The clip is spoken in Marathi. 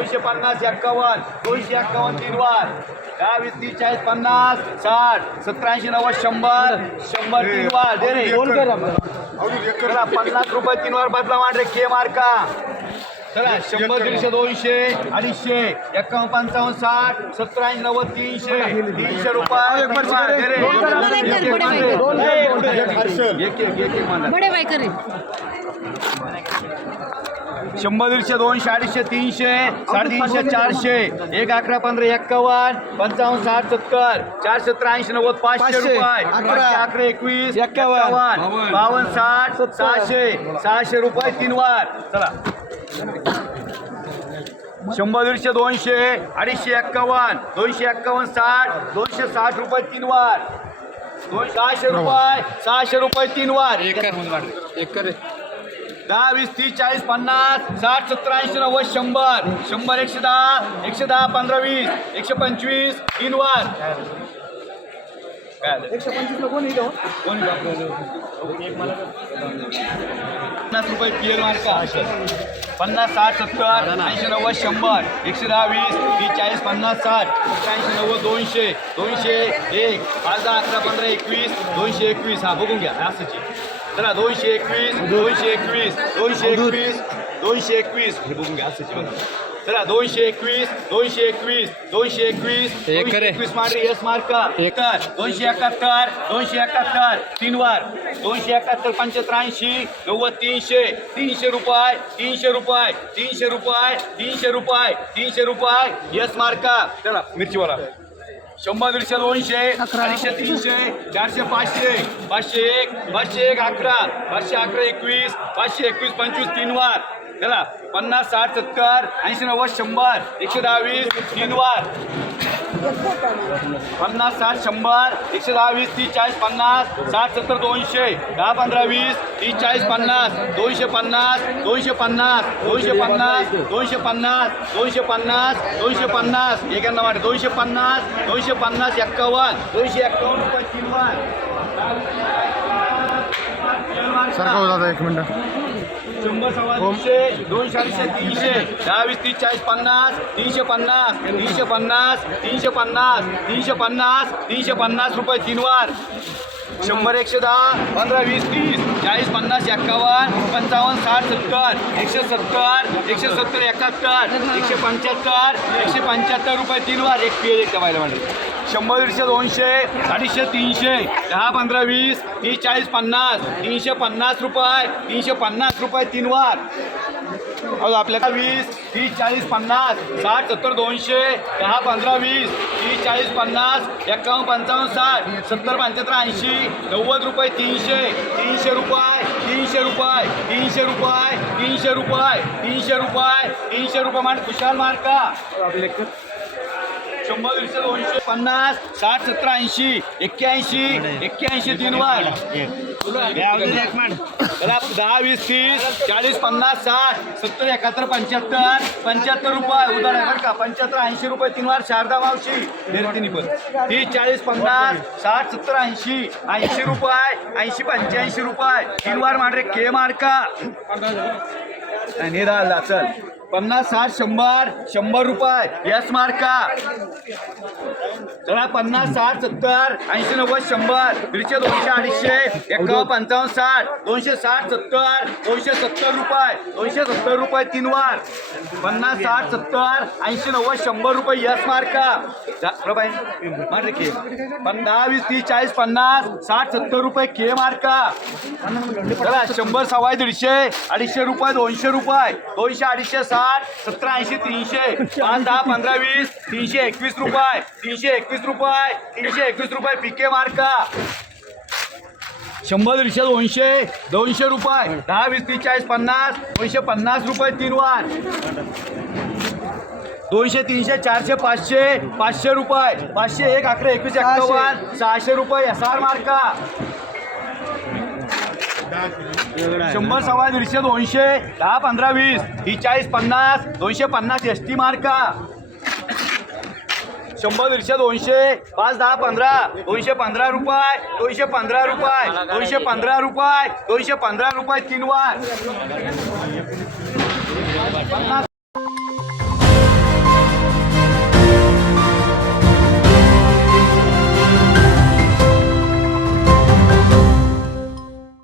दोनशे पन्नास एक्कावन्न दोनशे एक्कावन्न तीन वार दहा वीस तीस चाळीस पन्नास साठ सत्तरऐंशी नव्वद शंभर शंभर तीन वार दे रे. पन्नास रुपये तीन वार बदला मांड रे के मार्का. चला शंभर दीडशे दोनशे अडीचशे एक्कावन्न पंचावन्न साठ सत्तर ऐंशी नव्वद तीनशे तीनशे रुपये. शंभर दीडशे दोनशे अडीचशे तीनशे साडेतीनशे चारशे एक अकरा पंधरा एक्कावन्न पंचावन्न साठ सत्तर चार सत्तर ऐंशी नव्वद पाचशे रुपये. अकरा, एकवीस एक्कावन्न बावन्न साठ सहाशे सहाशे रुपये तीन वार. चला. शंभर दीडशे दोनशे अडीचशे एक्कावन्न दोनशे एक्कावन्न साठ दोनशे साठ रुपये तीन वार. दोन सहाशे रुपये सहाशे रुपये तीन वार. एक करे दहा वीस तीस चाळीस पन्नास साठ सत्तर ऐंशी नव्वद शंभर. शंभर एकशे दहा एकशे दहा पंधरा वीस. एकशे पंचवीस तीन वार? एकशे पंचवीसला कोण येतो कोणी टाकलं? पन्नास रुपये पी एल मार्का पन्नास साठ सत्तर ऐंशी नव्वद शंभर. एकशे दहा वीस तीस चाळीस पन्नास साठ. ऐंशी नव्वद दोनशे. दोनशे एक. पाच दहा अकरा पंधरा एकवीस. दोनशे एकवीस. हा बघून घ्या. असंच. चला दोनशे एकवीस दोनशे एकवीस दोनशे एकवीस दोनशे एकवीस. हे बघून घ्या. असंच बघा. चला दोनशे एकवीस दोनशे एकवीस दोनशे एकवीस एक दोनशे. एकवीस मांडरी यस मार्का एक. एकर दोनशे एकाहत्तर दोनशे एकाहत्तर तीन वार. दोनशे एकाहत्तर पंच्याहत्तर ऐंशी नव्वद तीनशे. तीनशे रुपये तीनशे रुपये तीनशे रुपये तीनशे रुपये तीनशे रुपये. यस मार्का चला मिरचीवाला. शंभर दीडशे दोनशे अडीचशे तीनशे चारशे पाचशे पाचशे एक पाचशे एक अकरा. पाचशे अकरा एकवीस पाचशे एकवीस पंचवीस तीन वार. चला पन्नास साठ सत्तर ऐंशी नव्वद शंभर एकशे दहावीस तीन वार. पन्नास साठ शंभर एकशे दहा वीस तीस चाळीस पन्नास साठ सत्तर दोनशे दहा पंधरा वीस तीस चाळीस पन्नास दोनशे पन्नास दोनशे पन्नास दोनशे पन्नास दोनशे पन्नास दोनशे पन्नास दोनशे पन्नास एकांना वाट दोनशे पन्नास दोनशे पन्नास एक्कावन्न दोनशे एक्कावन्न रुपये तीन वार एक मिनटं. शंभर सव्वा दोनशे दोनशे अडीचशे तीनशे. दहा वीस तीस चाळीस पन्नास तीनशे पन्नास तीनशे पन्नास तीनशे पन्नास तीनशे पन्नास तीनशे पन्नास रुपये तीन वार शंभर एकशे दहा पंधरा वीस तीस चाळीस पन्नास एक्कावन्न पंचावन्न साठ सत्तर एकशे सत्तर एकशे सत्तर एकाहत्तर एकशे पंच्याहत्तर एकशे पंच्याहत्तर रुपये तीन वार एक पेज एक पाहिलं म्हणजे शंभर दीडशे दोनशे अडीचशे तीनशे दहा पंधरा वीस तीस चाळीस पन्नास तीनशे पन्नास रुपये तीनशे पन्नास रुपये तीन वार. अहो आपल्याला वीस तीस चाळीस पन्नास साठ सत्तर दोनशे दहा पंधरा वीस तीस चाळीस पन्नास एक्कावन्न पंचावन्न साठ सत्तर पंच्याहत्तर ऐंशी नव्वद रुपये तीनशे तीनशे रुपये तीनशे रुपये तीनशे रुपये तीनशे रुपये तीनशे रुपये तीनशे रुपये मान खुशाल मार्का शंभर दीडशे दोनशे पन्नास साठ सत्तर ऐंशी एक्क्याऐंशी एक्क्याऐंशी तीन वार दहा वीस तीस चाळीस पन्नास साठ सत्तर एकाहत्तर पंच्याहत्तर पंच्याहत्तर रुपये. उदाहरण आहे बरं का? पंच्याहत्तर ऐंशी रुपये तीन वार शारदा मावशी निर्तिनी पण तीस चाळीस पन्नास साठ सत्तर ऐंशी ऐंशी रुपये ऐंशी पंच्याऐंशी रुपये. तीन वार मांडरे के मार्का. निराला चल. पन्नास साठ शंभर शंभर रुपये. यस मार्का. चला पन्नास साठ सत्तर ऐंशी नव्वद शंभर. दीडशे दोनशे अडीचशे एक्कावन्न पंचावन्न साठ. दोनशे साठ सत्तर दोनशे सत्तर रुपये. दोनशे सत्तर रुपये तीन वार. पन्नास साठ सत्तर ऐंशी नव्वद शंभर रुपये. यस मार्का. पण दहा वीस तीस चाळीस पन्नास साठ सत्तर रुपये. के मार्का. चला शंभर सव्वा दीडशे अडीचशे रुपये दोनशे रुपये. दोनशे अडीचशे साठ सत्तर ऐंशी तीनशे. पाच दहा पंधरा वीस तीनशे एकवीस रुपये. तीनशे एकवीस रुपये तीनशे एकवीस रुपये पिके मार्का. शंभर दीडशे दोनशे दोनशे रुपये. दहा वीस तीस चाळीस पन्नास दोनशे पन्नास रुपये तीन वार. दोनशे तीनशे चारशे पाचशे पाचशे रुपये. पाचशे एक अकरा एकवीस एक्कावन्न सहाशे. रुपये एस आर मार्का. शंभर सव्वा दीडशे दोनशे दहा पंधरा वीस ही चाळीस पन्नास दोनशे पन्नास एस टी मार्का. शंभर दीडशे दोनशे पाच दहा पंधरा दोनशे पंधरा रुपये दोनशे पंधरा रुपये दोनशे पंधरा रुपये दोनशे पंधरा रुपये तीन वार.